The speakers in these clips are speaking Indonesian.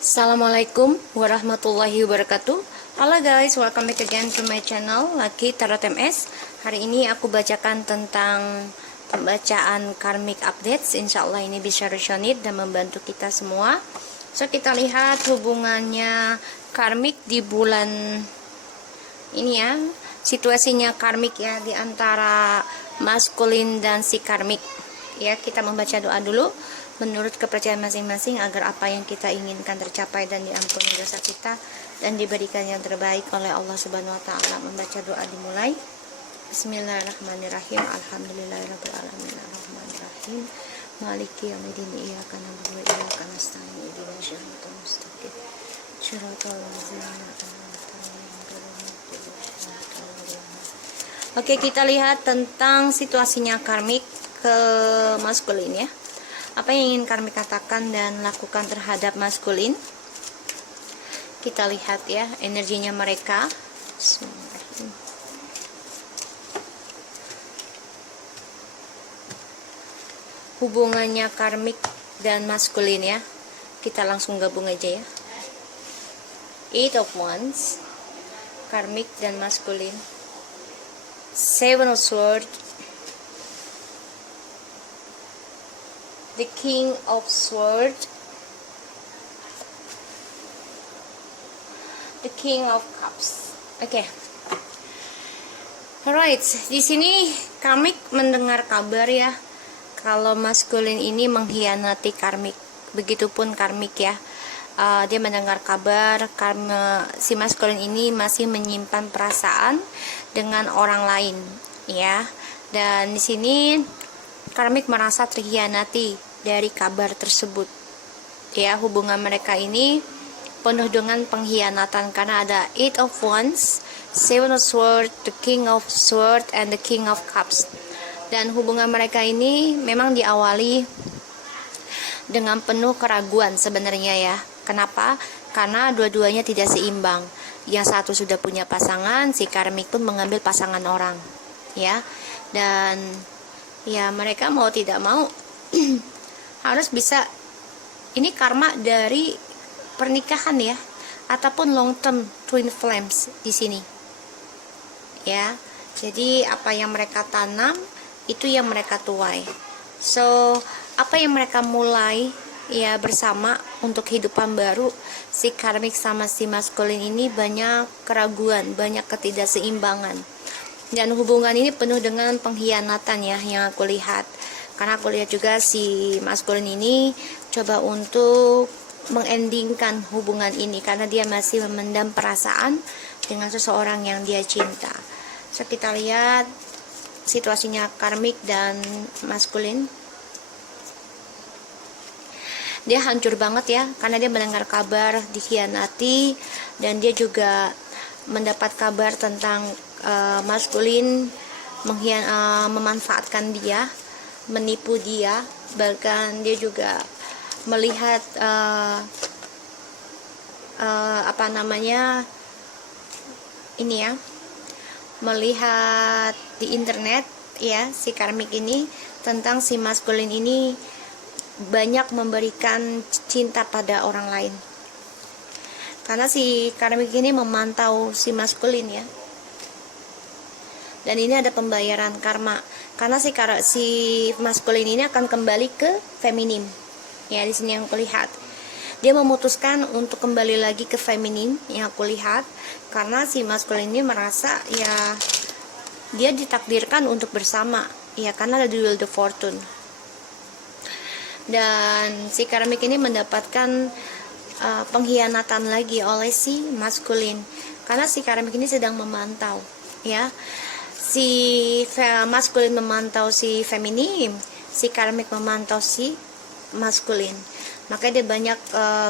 Assalamualaikum warahmatullahi wabarakatuh. Halo guys, welcome back again to my channel Lucky Tarot MS. Hari ini aku bacakan tentang pembacaan karmic updates. Insya Allah ini bisa resonate dan membantu kita semua. So kita lihat hubungannya karmic di bulan ini ya. Situasinya karmic ya di antara maskulin dan si karmic. Ya, kita membaca doa dulu menurut kepercayaan masing-masing agar apa yang kita inginkan tercapai dan diampuni dosa kita dan diberikan yang terbaik oleh Allah Subhanahu wa taala. Membaca doa dimulai. Bismillahirrahmanirrahim. Alhamdulillahirabbil alamin. Arrahmanirrahim. Maliki yaumiddin. Iyyaka na'budu wa iyyaka nasta'in. Ihdinas siratal mustaqim. Shiratal ladzina an'amta 'alaihim. Oke, kita lihat tentang situasinya karmik ke maskulin ya. Apa yang ingin karmik katakan dan lakukan terhadap maskulin? Kita lihat ya energinya mereka. Hubungannya karmik dan maskulin ya. Kita langsung gabung aja ya. Eight of Wands, karmik dan maskulin. Seven of Swords, the King of Swords, the King of Cups. Oke. Alright, di sini karmik mendengar kabar ya kalau maskulin ini mengkhianati karmik. Begitupun karmik ya. Dia mendengar kabar karena si maskulin ini masih menyimpan perasaan dengan orang lain ya. Dan di sini karmik merasa terkhianati dari kabar tersebut ya. Hubungan mereka ini penuh dengan pengkhianatan karena ada Eight of Wands, Seven of Swords, the King of Swords, and the King of Cups. Dan hubungan mereka ini memang diawali dengan penuh keraguan sebenarnya ya. Kenapa? Karena dua-duanya tidak seimbang. Yang satu sudah punya pasangan, si karmik pun mengambil pasangan orang ya. Dan ya mereka mau tidak mau harus bisa, ini karma dari pernikahan ya, ataupun long term twin flames di sini ya. Jadi apa yang mereka tanam itu yang mereka tuai. So apa yang mereka mulai ya bersama untuk kehidupan baru, si karmik sama si maskulin ini banyak keraguan, banyak ketidakseimbangan. Dan hubungan ini penuh dengan pengkhianatan ya yang aku lihat. Karena aku lihat juga si maskulin ini coba untuk mengendingkan hubungan ini karena dia masih memendam perasaan dengan seseorang yang dia cinta. So kita lihat situasinya karmik dan maskulin. Dia hancur banget ya karena dia mendengar kabar dikhianati, dan dia juga mendapat kabar tentang maskulin memanfaatkan dia, menipu dia. Bahkan dia juga melihat melihat di internet ya si karmik ini tentang si maskulin ini banyak memberikan cinta pada orang lain. Karena si karmik ini memantau si maskulin ya. Dan ini ada pembayaran karma. Karena si maskulin ini akan kembali ke feminim. Ya, di sini yang aku lihat. Dia memutuskan untuk kembali lagi ke feminim yang aku lihat karena si maskulin ini merasa ya dia ditakdirkan untuk bersama. Ya, karena ada the Wheel of Fortune. Dan si karmik ini mendapatkan pengkhianatan lagi oleh si maskulin karena si karmik ini sedang memantau ya. Si maskulin memantau si feminim, si karmik memantau si maskulin. Makanya dia banyak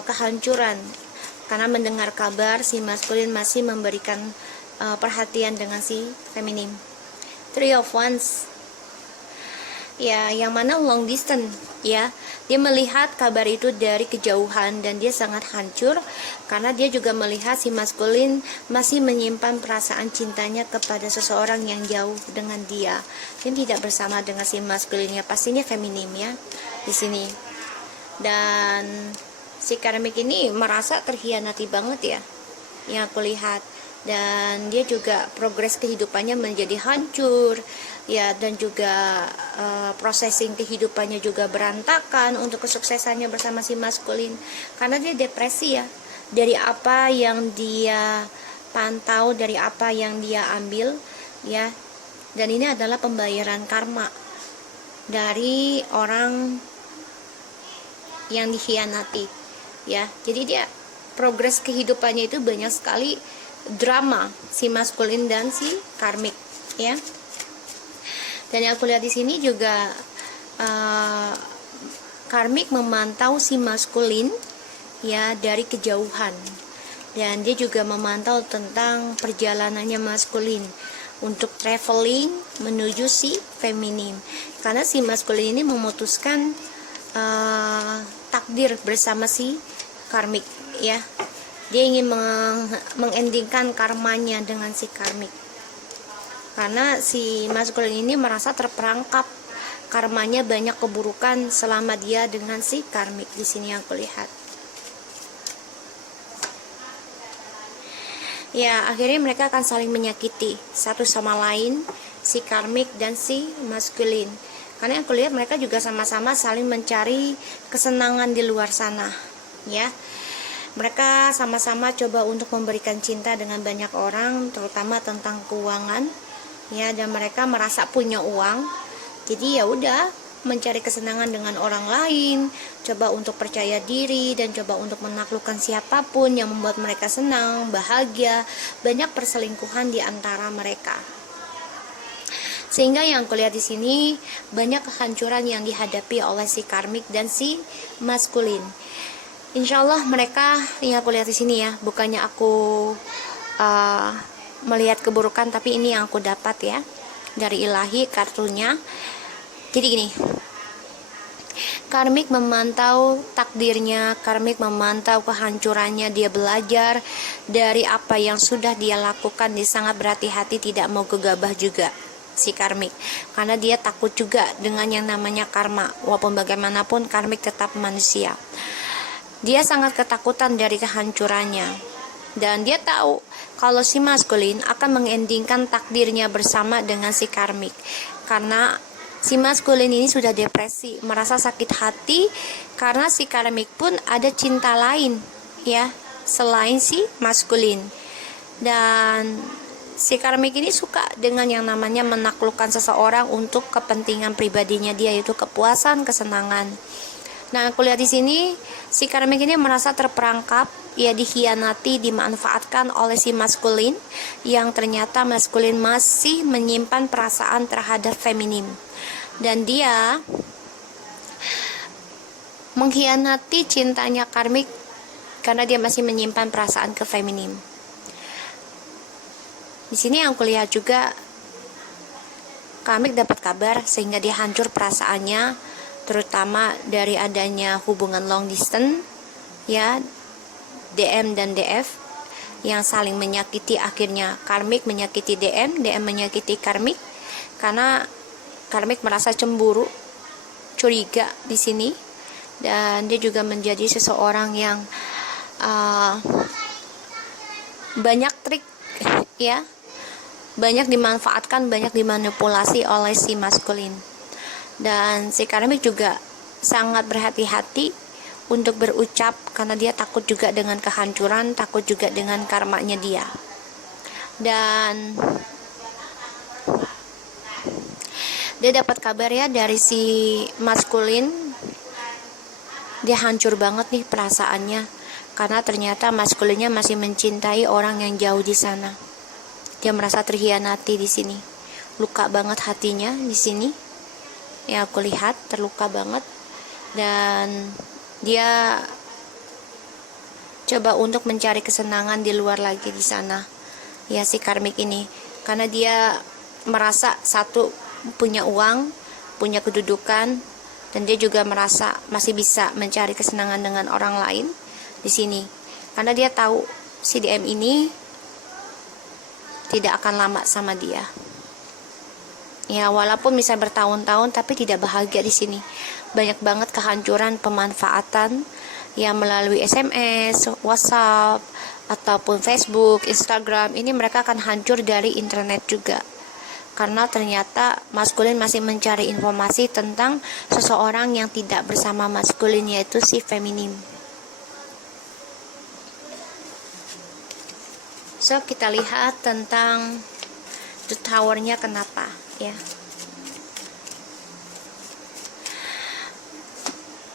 kehancuran karena mendengar kabar si maskulin masih memberikan perhatian dengan si feminim. Three of Wands ya, yang mana long distance ya. Dia melihat kabar itu dari kejauhan dan dia sangat hancur karena dia juga melihat si maskulin masih menyimpan perasaan cintanya kepada seseorang yang jauh dengan dia. Dia tidak bersama dengan si maskulinnya, pastinya feminim ya di sini. Dan si karmik ini merasa terhianati banget ya, yang aku lihat. Dan dia juga progres kehidupannya menjadi hancur ya, dan juga processing kehidupannya juga berantakan untuk kesuksesannya bersama si maskulin, karena dia depresi ya, dari apa yang dia pantau, dari apa yang dia ambil ya. Dan ini adalah pembayaran karma dari orang yang dikhianati ya. Jadi dia progres kehidupannya itu banyak sekali drama, si maskulin dan si karmik ya. Dan yang aku lihat di sini juga karmik memantau si maskulin ya dari kejauhan, dan dia juga memantau tentang perjalanannya maskulin untuk traveling menuju si feminim, karena si maskulin ini memutuskan takdir bersama si karmik ya. Dia ingin mengendingkan karmanya dengan si karmik, karena si maskulin ini merasa terperangkap, karmanya banyak keburukan selama dia dengan si karmik. Di sini yang aku lihat ya, akhirnya mereka akan saling menyakiti satu sama lain, si karmik dan si maskulin, karena yang aku lihat mereka juga sama-sama saling mencari kesenangan di luar sana ya. Mereka sama-sama coba untuk memberikan cinta dengan banyak orang, terutama tentang keuangan ya, dan mereka merasa punya uang, jadi ya udah mencari kesenangan dengan orang lain, coba untuk percaya diri dan coba untuk menaklukkan siapapun yang membuat mereka senang, bahagia. Banyak perselingkuhan di antara mereka, sehingga yang kulihat di sini banyak kehancuran yang dihadapi oleh si karmik dan si maskulin. Insya Allah mereka, yang aku lihat di sini ya, bukannya aku melihat keburukan, tapi ini yang aku dapat ya dari ilahi kartunya. Jadi gini, karmik memantau takdirnya, karmik memantau kehancurannya. Dia belajar dari apa yang sudah dia lakukan. Dia sangat berhati-hati, tidak mau gegabah juga si karmik, karena dia takut juga dengan yang namanya karma. Walaupun bagaimanapun karmik tetap manusia. Dia sangat ketakutan dari kehancurannya, dan dia tahu kalau si maskulin akan mengendingkan takdirnya bersama dengan si karmik, karena si maskulin ini sudah depresi, merasa sakit hati karena si karmik pun ada cinta lain ya selain si maskulin. Dan si karmik ini suka dengan yang namanya menaklukkan seseorang untuk kepentingan pribadinya dia, yaitu kepuasan, kesenangan. Nah, aku lihat di sini si karmik ini merasa terperangkap, ya dikhianati, dimanfaatkan oleh si maskulin, yang ternyata maskulin masih menyimpan perasaan terhadap feminim, dan dia mengkhianati cintanya karmik karena dia masih menyimpan perasaan ke feminim. Di sini yang aku lihat juga karmik dapat kabar sehingga dia hancur perasaannya, terutama dari adanya hubungan long distance ya, DM dan DF yang saling menyakiti. Akhirnya karmik menyakiti DM, DM menyakiti karmik, karena karmik merasa cemburu, curiga di sini, dan dia juga menjadi seseorang yang banyak trik ya, banyak dimanfaatkan, banyak dimanipulasi oleh si maskulin. Dan si karmik juga sangat berhati-hati untuk berucap, karena dia takut juga dengan kehancuran, takut juga dengan karmanya dia. Dan dia dapat kabar ya dari si maskulin, dia hancur banget nih perasaannya, karena ternyata maskulinnya masih mencintai orang yang jauh di sana. Dia merasa terhianati di sini, luka banget hatinya di sini. Ya, aku lihat terluka banget, dan dia coba untuk mencari kesenangan di luar lagi di sana ya si karmik ini, karena dia merasa satu punya uang, punya kedudukan, dan dia juga merasa masih bisa mencari kesenangan dengan orang lain di sini, karena dia tahu si DM ini tidak akan lama sama dia. Ya, walaupun bisa bertahun-tahun tapi tidak bahagia di sini. Banyak banget kehancuran, pemanfaatan ya melalui SMS, WhatsApp, ataupun Facebook, Instagram. Ini mereka akan hancur dari internet juga, karena ternyata maskulin masih mencari informasi tentang seseorang yang tidak bersama maskulin, yaitu si feminim. So, kita lihat tentang the tower-nya kenapa ya.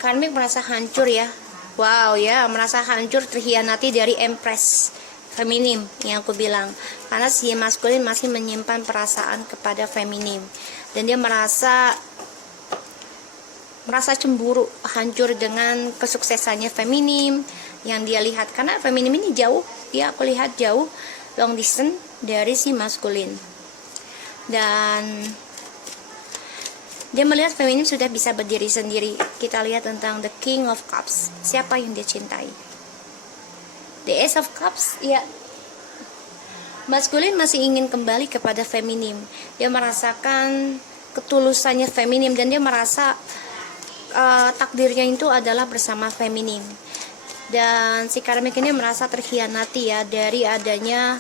Karmik merasa hancur ya. Wow ya, merasa hancur, terhianati dari Empress feminim yang aku bilang. Karena si maskulin masih menyimpan perasaan kepada feminim, dan dia merasa cemburu, hancur dengan kesuksesannya feminim yang dia lihat. Karena feminim ini jauh, ya aku lihat jauh, long distance dari si maskulin. Dan dia melihat feminim sudah bisa berdiri sendiri. Kita lihat tentang the King of Cups. Siapa yang dia cintai? The Ace of Cups, ya. Maskulin masih ingin kembali kepada feminim. Dia merasakan ketulusannya feminim, dan dia merasa takdirnya itu adalah bersama feminim. Dan si karmik ini merasa terhianati ya dari adanya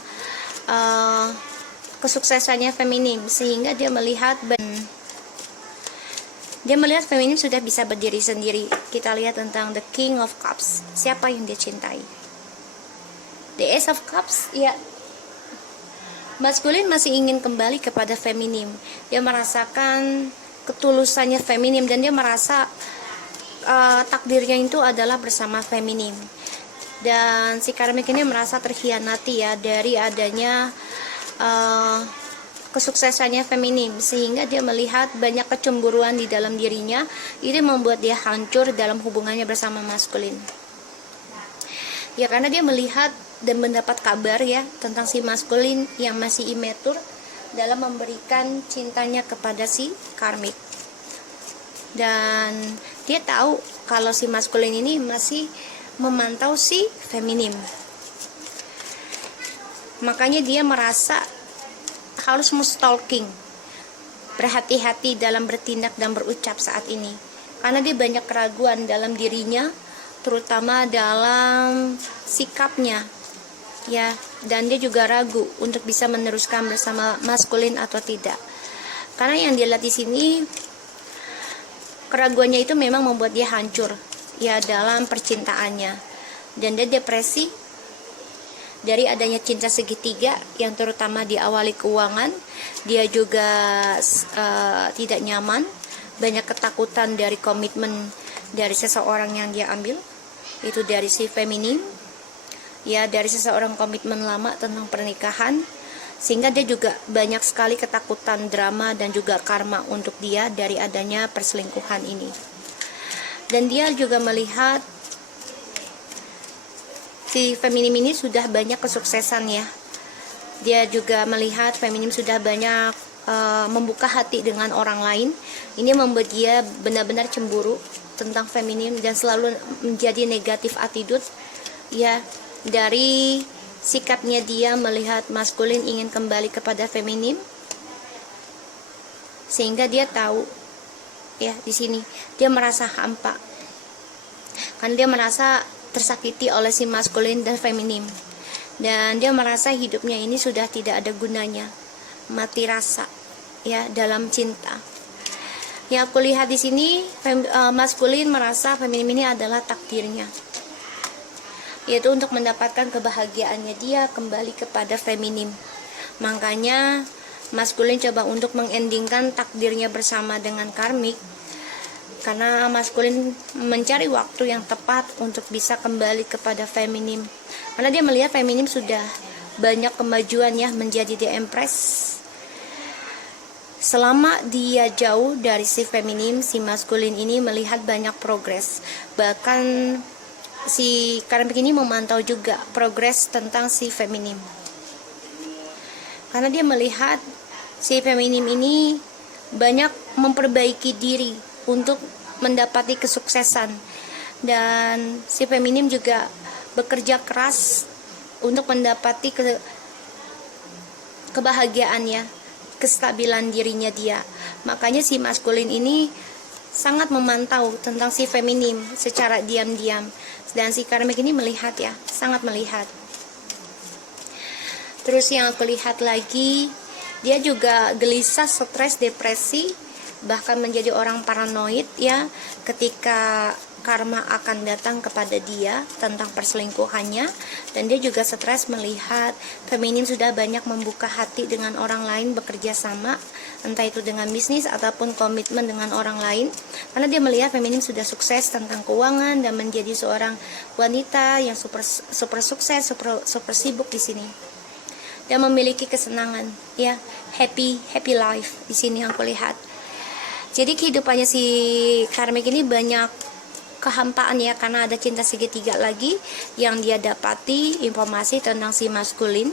kesuksesannya feminim, sehingga dia melihat feminim sudah bisa berdiri sendiri. Kita lihat tentang the King of Cups. Siapa yang dia cintai? The Ace of Cups, ya. Maskulin masih ingin kembali kepada feminim. Dia merasakan ketulusannya feminim, dan dia merasa takdirnya itu adalah bersama feminim. Dan si karmik ini merasa terhianati ya dari adanya kesuksesannya feminim, sehingga dia melihat banyak kecemburuan di dalam dirinya. Ini membuat dia hancur dalam hubungannya bersama maskulin ya, karena dia melihat dan mendapat kabar ya tentang si maskulin yang masih imatur dalam memberikan cintanya kepada si karmik. Dan dia tahu kalau si maskulin ini masih memantau si feminim. Makanya dia merasa harus stalking, berhati-hati dalam bertindak dan berucap saat ini. Karena dia banyak keraguan dalam dirinya, terutama dalam sikapnya. Ya, dan dia juga ragu untuk bisa meneruskan bersama maskulin atau tidak. Karena yang dia lihat di sini, keraguannya itu memang membuat dia hancur ya dalam percintaannya, dan dia depresi dari adanya cinta segitiga yang terutama diawali keuangan. Dia juga tidak nyaman, banyak ketakutan dari komitmen dari seseorang yang dia ambil, itu dari si feminim ya, dari seseorang komitmen lama tentang pernikahan, sehingga dia juga banyak sekali ketakutan, drama, dan juga karma untuk dia dari adanya perselingkuhan ini. Dan dia juga melihat si feminim ini sudah banyak kesuksesan ya. Dia juga melihat feminim sudah banyak membuka hati dengan orang lain. Ini membuat dia benar-benar cemburu tentang feminim dan selalu menjadi negatif attitude ya, dari sikapnya dia melihat maskulin ingin kembali kepada feminim, sehingga dia tahu ya di sini dia merasa hampa karena dia merasa tersakiti oleh si maskulin dan feminim, dan dia merasa hidupnya ini sudah tidak ada gunanya, mati rasa ya dalam cinta. Yang aku lihat di sini, maskulin merasa feminim ini adalah takdirnya, yaitu untuk mendapatkan kebahagiaannya dia kembali kepada feminim. Makanya maskulin coba untuk mengendingkan takdirnya bersama dengan karmik, karena maskulin mencari waktu yang tepat untuk bisa kembali kepada feminim. Karena dia melihat feminim sudah banyak kemajuan ya, menjadi the Empress. Selama dia jauh dari si feminim, si maskulin ini melihat banyak progres. Bahkan si karmik ini memantau juga progres tentang si feminim, karena dia melihat si feminim ini banyak memperbaiki diri untuk mendapati kesuksesan, dan si feminim juga bekerja keras untuk mendapati kebahagiaan ya, kestabilan dirinya dia. Makanya si maskulin ini sangat memantau tentang si feminim secara diam-diam, dan si karmik ini melihat ya, sangat melihat. Terus yang aku lihat lagi, dia juga gelisah, stres, depresi, bahkan menjadi orang paranoid ya, ketika karma akan datang kepada dia tentang perselingkuhannya. Dan dia juga stres melihat feminim sudah banyak membuka hati dengan orang lain, bekerja sama, entah itu dengan bisnis ataupun komitmen dengan orang lain, karena dia melihat feminim sudah sukses tentang keuangan dan menjadi seorang wanita yang super sukses, super sibuk di sini, dan memiliki kesenangan ya, happy life di sini yang aku lihat. Jadi kehidupannya si karmik ini banyak kehampaan ya, karena ada cinta segitiga lagi yang dia dapati informasi tentang si maskulin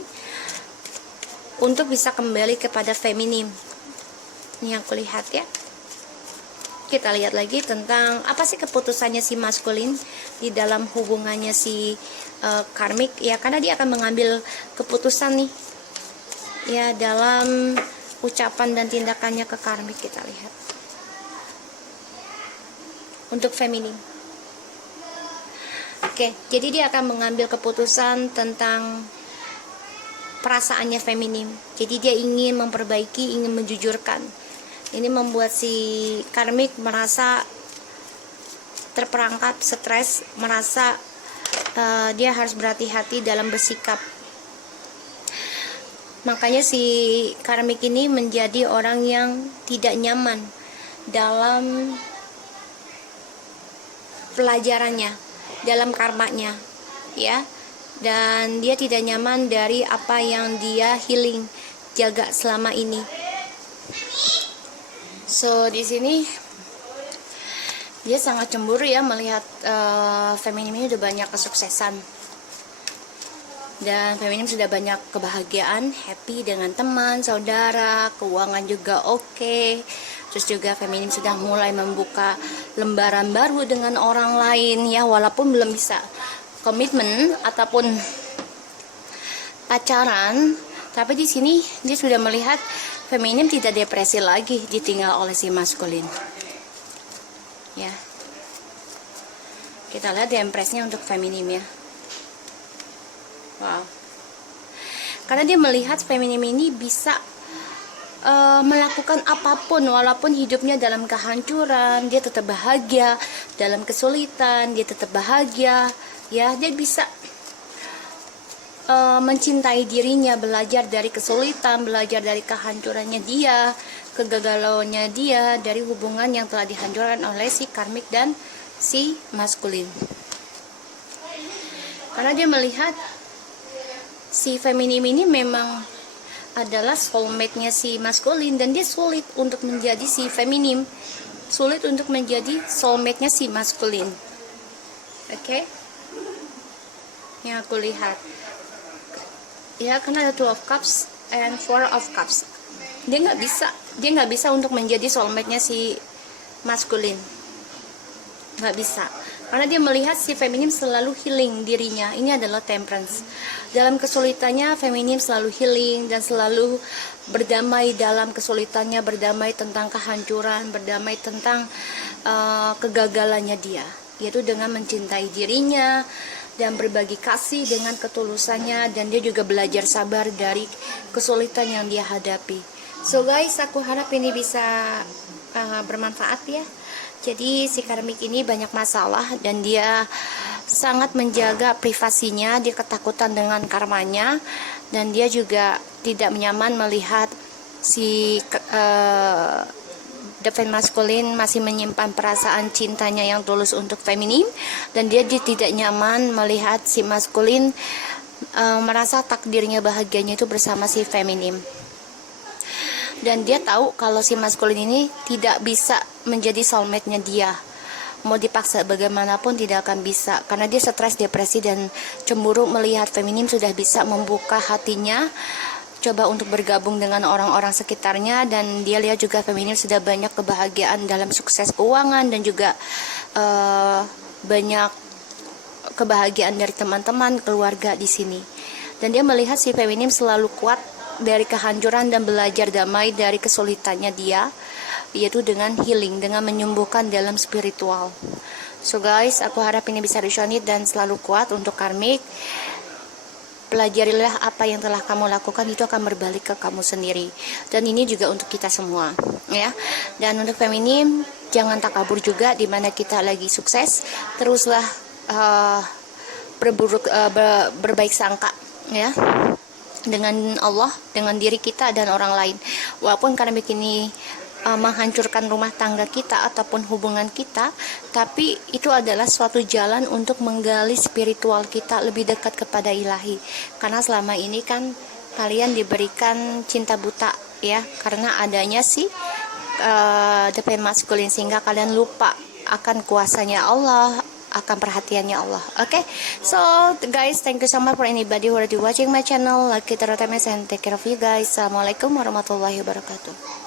untuk bisa kembali kepada feminim. Ini yang aku lihat ya. Kita lihat lagi tentang apa sih keputusannya si maskulin di dalam hubungannya si karmik ya, karena dia akan mengambil keputusan nih ya dalam ucapan dan tindakannya ke karmik. Kita lihat untuk feminim. Oke, jadi dia akan mengambil keputusan tentang perasaannya feminim. Jadi dia ingin memperbaiki, ingin menjujurkan. Ini membuat si karmik merasa terperangkap, stres, merasa dia harus berhati-hati dalam bersikap. Makanya si karmik ini menjadi orang yang tidak nyaman dalam pelajarannya, dalam karmanya ya, dan dia tidak nyaman dari apa yang dia healing, jaga selama ini. So di sini dia sangat cemburu ya melihat feminim ini udah banyak kesuksesan, dan feminim sudah banyak kebahagiaan, happy dengan teman, saudara, keuangan juga oke. Terus juga feminim sudah mulai membuka lembaran baru dengan orang lain ya, walaupun belum bisa komitmen ataupun pacaran, tapi di sini dia sudah melihat feminim tidak depresi lagi ditinggal oleh si maskulin ya. Kita lihat di empressnya untuk feminim ya. Wow, karena dia melihat feminim ini bisa melakukan apapun, walaupun hidupnya dalam kehancuran, dia tetap bahagia. Dalam kesulitan, dia tetap bahagia ya. Dia bisa mencintai dirinya, belajar dari kesulitan, belajar dari kehancurannya dia, kegagalannya dia, dari hubungan yang telah dihancurkan oleh si karmik dan si maskulin. Karena dia melihat si feminim ini memang adalah soulmate-nya si maskulin, dan dia sulit untuk menjadi si feminim, sulit untuk menjadi soulmate-nya si maskulin. Oke? Yang aku lihat ya, karena ada 2 of cups and 4 of cups, dia nggak bisa untuk menjadi soulmate-nya si maskulin, nggak bisa, karena dia melihat si feminim selalu healing dirinya. Ini adalah temperance. Dalam kesulitannya feminim selalu healing dan selalu berdamai dalam kesulitannya, berdamai tentang kehancuran, berdamai tentang kegagalannya dia, yaitu dengan mencintai dirinya dan berbagi kasih dengan ketulusannya, dan dia juga belajar sabar dari kesulitan yang dia hadapi. So guys, aku harap ini bisa bermanfaat ya. Jadi si karmik ini banyak masalah dan dia sangat menjaga privasinya, dia ketakutan dengan karmanya, dan dia juga tidak nyaman melihat si Divine Masculine masih menyimpan perasaan cintanya yang tulus untuk feminim, dan dia tidak nyaman melihat si maskulin merasa takdirnya bahagianya itu bersama si feminim. Dan dia tahu kalau si maskulin ini tidak bisa menjadi soulmate-nya dia. Mau dipaksa bagaimanapun tidak akan bisa, karena dia stres, depresi, dan cemburu melihat feminim sudah bisa membuka hatinya, coba untuk bergabung dengan orang-orang sekitarnya, dan dia lihat juga feminim sudah banyak kebahagiaan dalam sukses keuangan, dan juga banyak kebahagiaan dari teman-teman, keluarga di sini. Dan dia melihat si feminim selalu kuat dari kehancuran dan belajar damai dari kesulitannya dia, yaitu dengan healing, dengan menyembuhkan dalam spiritual. So guys, aku harap ini bisa resonate dan selalu kuat untuk karmik. Pelajarilah apa yang telah kamu lakukan, itu akan berbalik ke kamu sendiri. Dan ini juga untuk kita semua, ya. Dan untuk feminim, jangan takabur juga, dimana kita lagi sukses, teruslah berbaik sangka, ya, dengan Allah, dengan diri kita dan orang lain. Walaupun karmik ini menghancurkan rumah tangga kita ataupun hubungan kita, tapi itu adalah suatu jalan untuk menggali spiritual kita lebih dekat kepada ilahi. Karena selama ini kan kalian diberikan cinta buta, ya, karena adanya si divine masculine, sehingga kalian lupa akan kuasanya Allah, akan perhatiannya Allah. Okay, so guys, thank you so much for anybody who already watching my channel. Like it or and take care of you guys. Assalamualaikum warahmatullahi wabarakatuh.